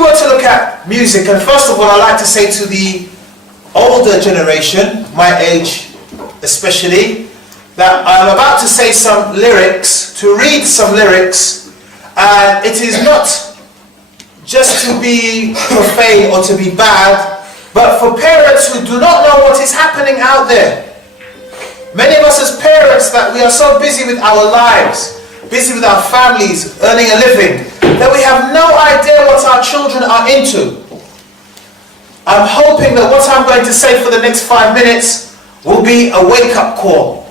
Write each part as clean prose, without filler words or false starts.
were to look at music, and first of all, I like to say to the older generation, my age especially, that I'm about to say some lyrics, to read some lyrics, and it is not just to be profane or to be bad, but for parents who do not know what is happening out there. Many of us as parents, that we are so busy with our lives, busy with our families, earning a living, that we have no idea what our children are into. I'm hoping that what I'm going to say for the next 5 minutes will be a wake-up call.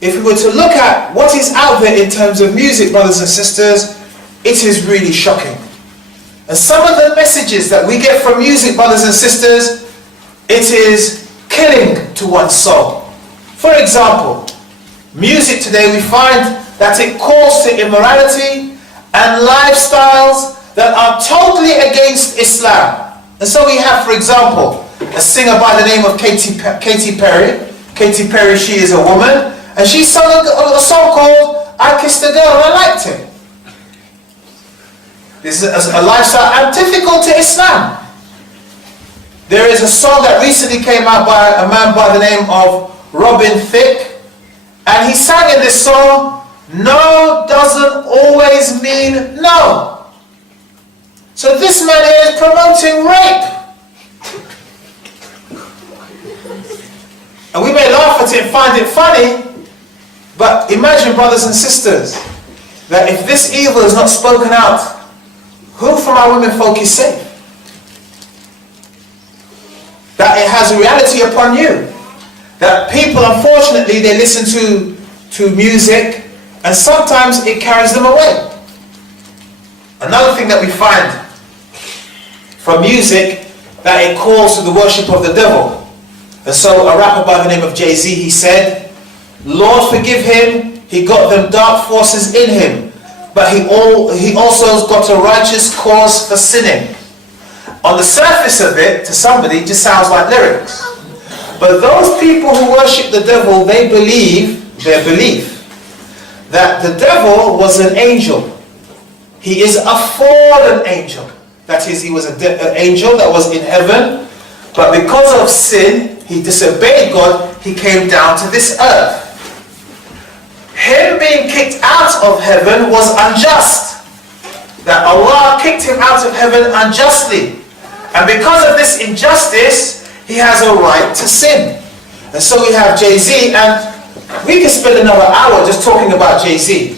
If we were to look at what is out there in terms of music, brothers and sisters, it is really shocking. And some of the messages that we get from music, brothers and sisters, it is killing to one's soul. For example, music today, we find that it calls to immorality and lifestyles that are totally against Islam. And so we have, for example, a singer by the name of Katy Perry. Katy Perry, she is a woman, and she sung a song called I Kissed a Girl and I Liked It. This is a lifestyle antithetical to Islam. There is a song that recently came out by a man by the name of Robin Thicke, and he sang in this song, no doesn't always mean no. So this man here is promoting rape. And we may laugh at it and find it funny, but imagine, brothers and sisters, that if this evil is not spoken out, who from our women folk is safe? That it has a reality upon you. That people, unfortunately, they listen to music, and sometimes it carries them away. Another thing that we find from music, that it calls to the worship of the devil. And so a rapper by the name of Jay-Z, he said, Lord forgive him, he got them dark forces in him, but he also has got a righteous cause for sinning. On the surface of it, to somebody, it just sounds like lyrics. But those people who worship the devil, they believe, their belief, that the devil was an angel. He is a fallen angel. That is, he was an angel that was in heaven, but because of sin, he disobeyed God, he came down to this earth. Him being kicked out of heaven was unjust. That Allah kicked him out of heaven unjustly. And because of this injustice, he has a right to sin. And so we have Jay-Z, and we can spend another hour just talking about Jay-Z.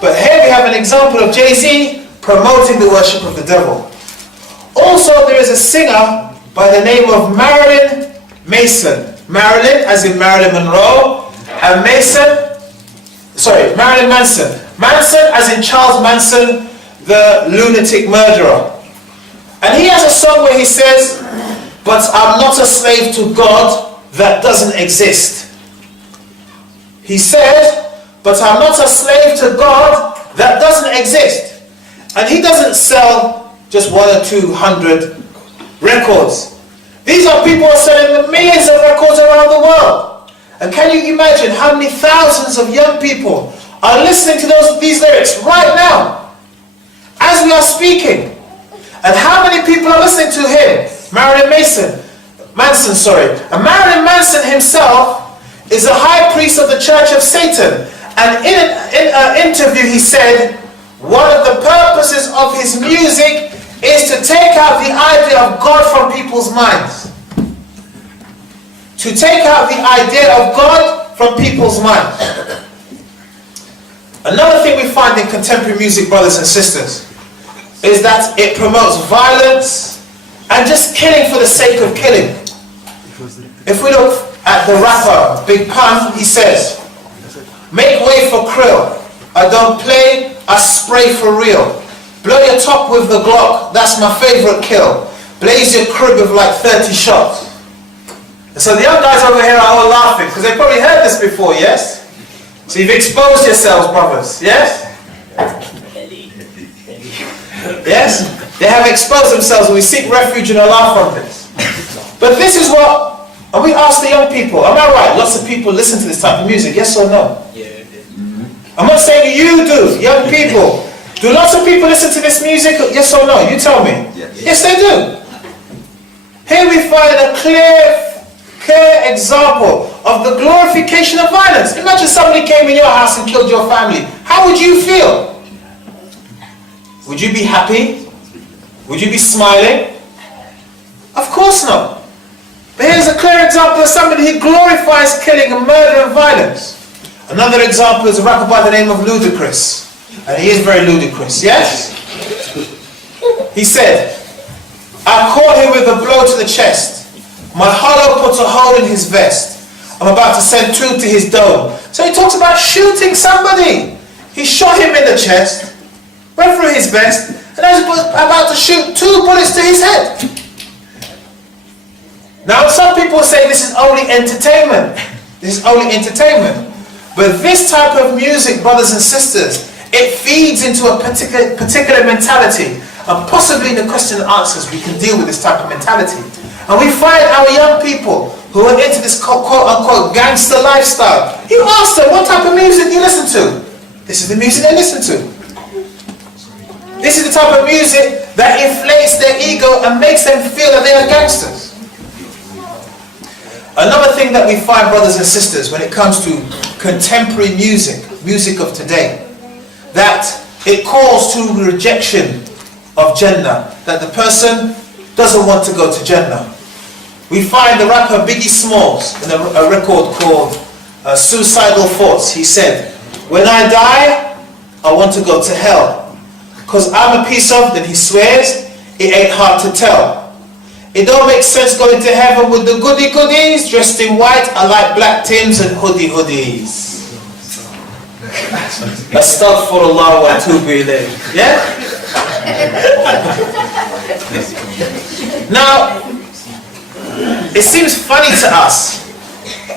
But here we have an example of Jay-Z promoting the worship of the devil. Also, there is a singer by the name of Marilyn Manson. Marilyn, as in Marilyn Monroe, and Marilyn Manson. Manson, as in Charles Manson, the lunatic murderer. And he has a song where he says, but I'm not a slave to God that doesn't exist. He said, but I'm not a slave to God that doesn't exist. And he doesn't sell just 100 or 200 records. These are people who are selling millions of records around the world. And can you imagine how many thousands of young people are listening to these lyrics right now, as we are speaking? And how many people are listening to him? Marilyn Manson. And Marilyn Manson himself is a high priest of the Church of Satan. And in an interview he said, one of the purposes of his music is to take out the idea of God from people's minds. To take out the idea of God from people's minds. Another thing we find in contemporary music, brothers and sisters, is that it promotes violence and just killing for the sake of killing. If we look at the rapper Big Pun, he says, make way for krill. I don't play, I spray for real. Blow your top with the Glock, that's my favorite kill. Blaze your crib with like 30 shots. And so the young guys over here are all laughing, because they've probably heard this before, yes? So you've exposed yourselves, brothers, yes? Yes? They have exposed themselves, and we seek refuge in Allah from this. But this is what, and we ask the young people, am I right? Lots of people listen to this type of music, yes or no? Yeah. I'm not saying you do, young people. Do lots of people listen to this music? Yes or no? You tell me. Yes, they do. Here we find a clear example of the glorification of violence. Imagine somebody came in your house and killed your family. How would you feel? Would you be happy? Would you be smiling? Of course not. But here's a clear example of somebody who glorifies killing and murder and violence. Another example is a rapper by the name of Ludacris. And he is very ludicrous, yes? He said, I caught him with a blow to the chest. My hollow puts a hole in his vest. I'm about to send two to his dome. So he talks about shooting somebody. He shot him in the chest, went through his vest, and I was about to shoot 2 bullets to his head. Now some people say this is only entertainment. This is only entertainment. But this type of music, brothers and sisters, it feeds into a particular mentality. And possibly in the question and answers we can deal with this type of mentality. And we find our young people who are into this quote-unquote gangster lifestyle. You ask them, what type of music do you listen to? This is the music they listen to. This is the type of music that inflates their ego and makes them feel that they are gangsters. Another thing that we find, brothers and sisters, when it comes to contemporary music, music of today, that it calls to rejection of Jannah, that the person doesn't want to go to Jannah. We find the rapper Biggie Smalls in a record called Suicidal Thoughts. He said, when I die, I want to go to hell. Because I'm a piece of, then he swears, it ain't hard to tell. It don't make sense going to heaven with the goodies, dressed in white. I like black Tims and hoodies. Astaghfirullah wa atubu ilayh. Yeah? Now, it seems funny to us.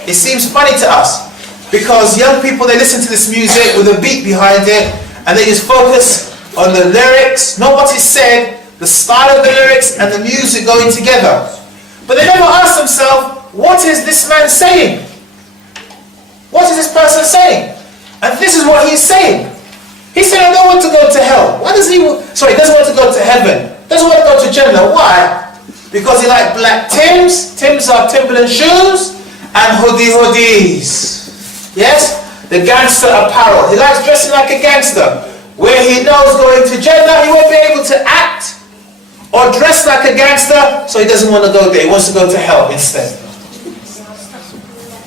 It seems funny to us because young people, they listen to this music with a beat behind it and they just focus on the lyrics, not what is said, the style of the lyrics and the music going together. But they never ask themselves, what is this man saying? What is this person saying? And this is what he's saying. He said, I don't want to go to hell. Why does he, sorry, he doesn't want to go to heaven. Doesn't want to go to Jannah. Why? Because he likes black Tims. Tims are Timberland shoes. And hoodies. Yes? The gangster apparel. He likes dressing like a gangster. Where he knows going to Jannah, he won't be able to act or dress like a gangster, so he doesn't want to go there. He wants to go to hell instead.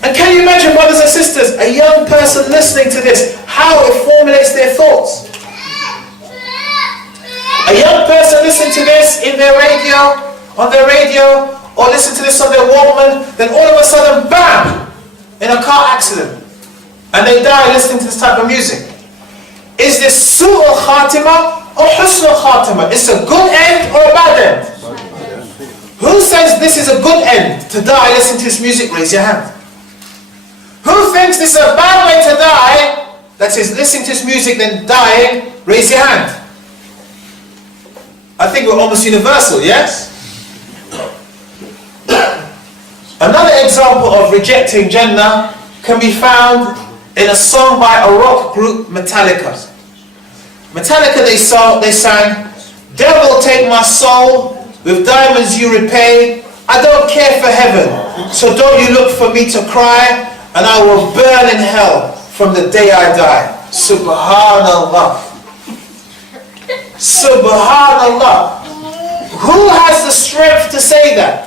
And can you imagine, brothers and sisters, a young person listening to this, how it formulates their thoughts? A young person listening to this in their radio, on their radio, or listen to this on their Walkman, then all of a sudden, bam, in a car accident. And they die listening to this type of music. Is this su'ul khatima or husnul khatima? It's a good end or a bad end? Who says this is a good end to die listening to this music? Raise your hand. Who thinks this is a bad way to die, that is listening to this music then dying? Raise your hand. I think we're almost universal, yes? Another example of rejecting Jannah can be found in a song by a rock group, Metallica. Metallica, they sang, devil take my soul, with diamonds you repay. I don't care for heaven, so don't you look for me to cry, and I will burn in hell from the day I die. Subhanallah. Subhanallah. Who has the strength to say that?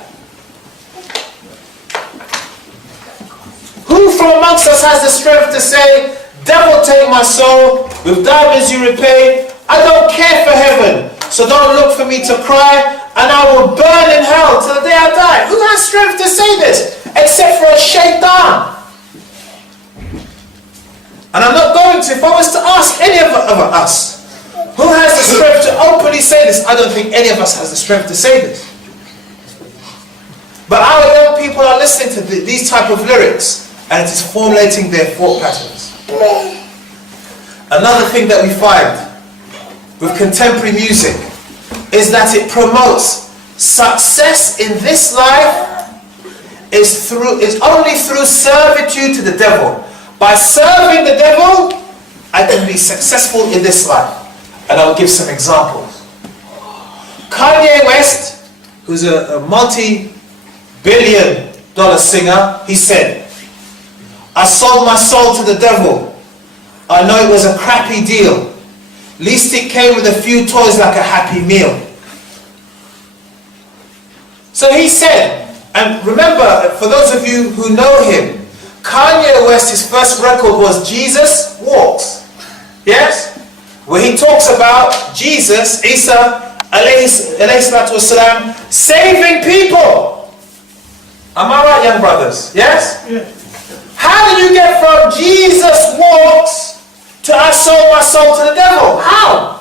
Who from amongst us has the strength to say, devil take my soul, with diamonds you repay, I don't care for heaven, so don't look for me to cry, and I will burn in hell till the day I die. Who has strength to say this? Except for a shaitan. And I'm not going to, if I was to ask any of us, who has the strength to openly say this? I don't think any of us has the strength to say this. But our young people are listening to these type of lyrics, and it is formulating their thought patterns. Another thing that we find with contemporary music is that it promotes success in this life is only through servitude to the devil. By serving the devil, I can be successful in this life. And I'll give some examples. Kanye West, who's a multi-billion-dollar singer, he said, "I sold my soul to the devil. I know it was a crappy deal. Least it came with a few toys like a Happy Meal." So he said, and remember, for those of you who know him, Kanye West, his first record was Jesus Walks. Yes? Where he talks about Jesus, Isa, alayhi salatu wasalam, saving people. Am I right, young brothers? Yes? Yeah. How did you get from Jesus Walks to I sold my soul to the devil? How?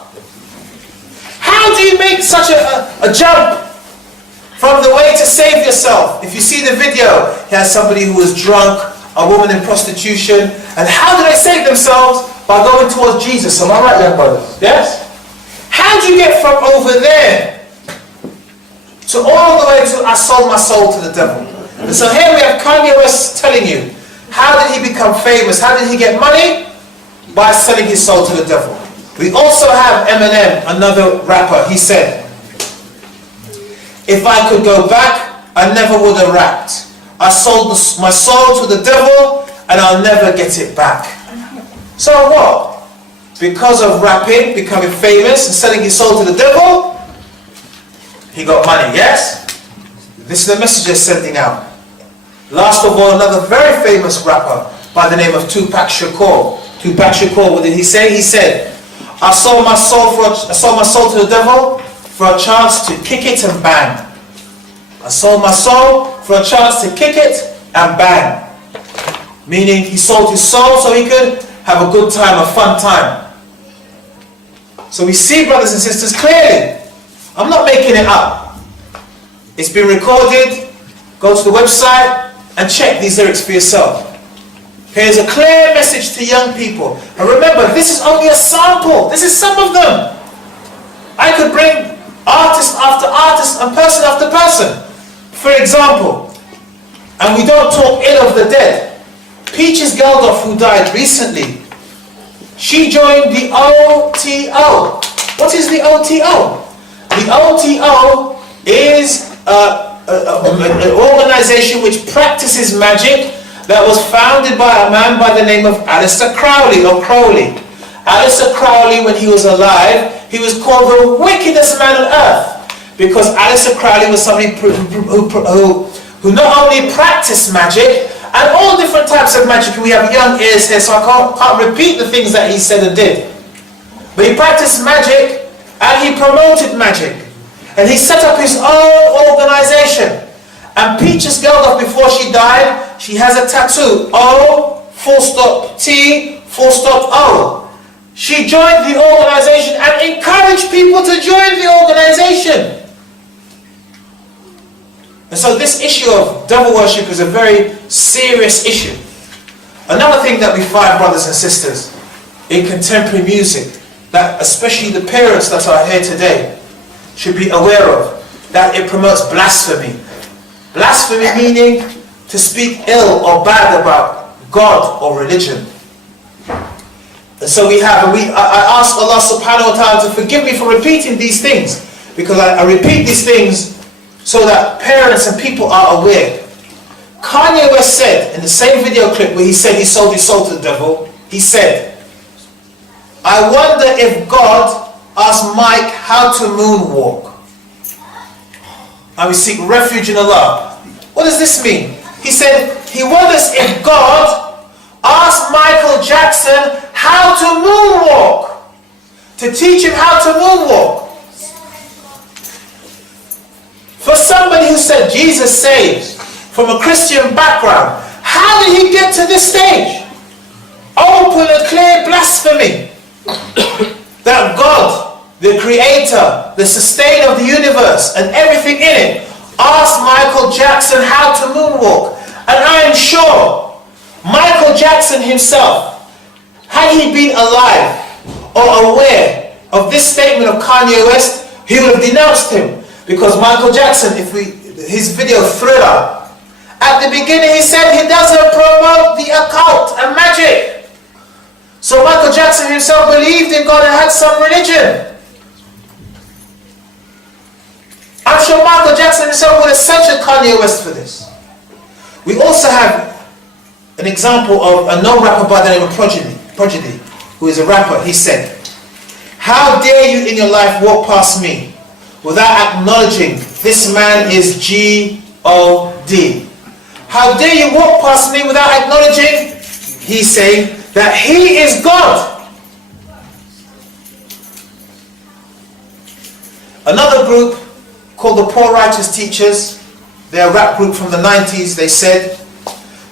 How do you make such a jump from the way to save yourself? If you see the video, he has somebody who was drunk, a woman in prostitution, and how do they save themselves? By going towards Jesus. Am I right, young brothers? Yes? How do you get from over there to all the way to I sold my soul to the devil? And so here we have Kanye West telling you, how did he become famous? How did he get money? By selling his soul to the devil. We also have Eminem, another rapper. He said, "If I could go back, I never would have rapped. I sold my soul to the devil and I'll never get it back." So what? Because of rapping, becoming famous and selling his soul to the devil, he got money, yes? This is the message they're sending out. Last of all, another very famous rapper by the name of Tupac Shakur. Tupac Shakur, what did he say? He said, I sold my soul to the devil for a chance to kick it and bang. I sold my soul for a chance to kick it and bang. Meaning he sold his soul so he could have a good time, a fun time. So we see, brothers and sisters, clearly. I'm not making it up. It's been recorded. Go to the website and check these lyrics for yourself. Here's a clear message to young people. And remember, this is only a sample. This is some of them. I could bring artist after artist and person after person. For example, and we don't talk ill of the dead, Peaches Geldof, who died recently, she joined the OTO. What is the OTO? The OTO is an organization which practices magic that was founded by a man by the name of Aleister Crowley, or Crowley. Aleister Crowley, when he was alive, he was called the wickedest man on earth, because Aleister Crowley was somebody who not only practiced magic, and all different types of magic. We have young ears here, so I can't repeat the things that he said and did. But he practiced magic, and he promoted magic. And he set up his own organization. And Peaches Geldof, before she died, she has a tattoo. O, full stop, T, full stop, O. She joined the organization and encouraged people to join the organization. And so this issue of devil worship is a very serious issue. Another thing that we find, brothers and sisters, in contemporary music, that especially the parents that are here today should be aware of, that it promotes blasphemy. Blasphemy meaning to speak ill or bad about God or religion. And so I ask Allah subhanahu wa ta'ala to forgive me for repeating these things, because I repeat these things so that parents and people are aware. Kanye West said in the same video clip where he said he sold his soul to the devil, he said, I wonder if God asked Mike how to moonwalk. And we seek refuge in Allah. What does this mean? He said he wonders if God asked Michael Jackson how to moonwalk, to teach him how to moonwalk. For somebody who said Jesus saves from a Christian background, how did he get to this stage? Open and clear blasphemy. That God, the creator, the sustainer of the universe and everything in it, asked Michael Jackson how to moonwalk. And I am sure Michael Jackson himself, had he been alive or aware of this statement of Kanye West, he would have denounced him. Because Michael Jackson, his video Thriller, at the beginning he said he doesn't promote the occult and magic. So Michael Jackson Jackson himself believed in God and had some religion. I'm sure Michael Jackson himself would have censured Kanye West for this. We also have an example of a known rapper by the name of Prodigy, who is a rapper. He said, "How dare you in your life walk past me without acknowledging this man is G-O-D. How dare you walk past me without acknowledging," he's saying, "that he is God." Another group called the Poor Righteous Teachers, they're a rap group from the 90s, they said,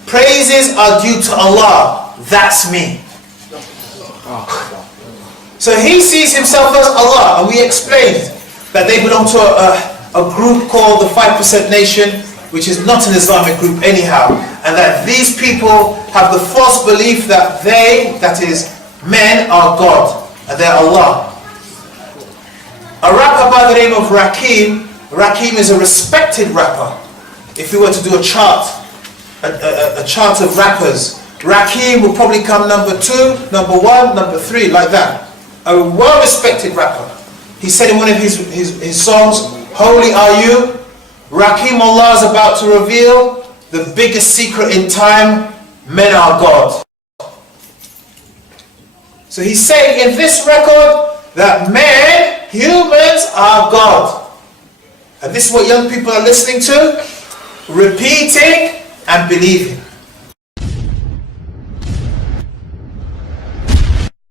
"Praises are due to Allah, that's me." So he sees himself as Allah, and we explained that they belong to a group called the 5% Nation, which is not an Islamic group anyhow, and that these people have the false belief that they, that is, men, are God, and they're Allah. A rapper by the name of Rakim is a respected rapper. If we were to do a chart of rappers, Rakim will probably come number 2, number 1, number 3, like that. A well-respected rapper. He said in one of his songs, "Holy are you, Rakim, Allah is about to reveal the biggest secret in time, men are God." So he's saying in this record that men, humans, are God. And this is what young people are listening to, repeating and believing.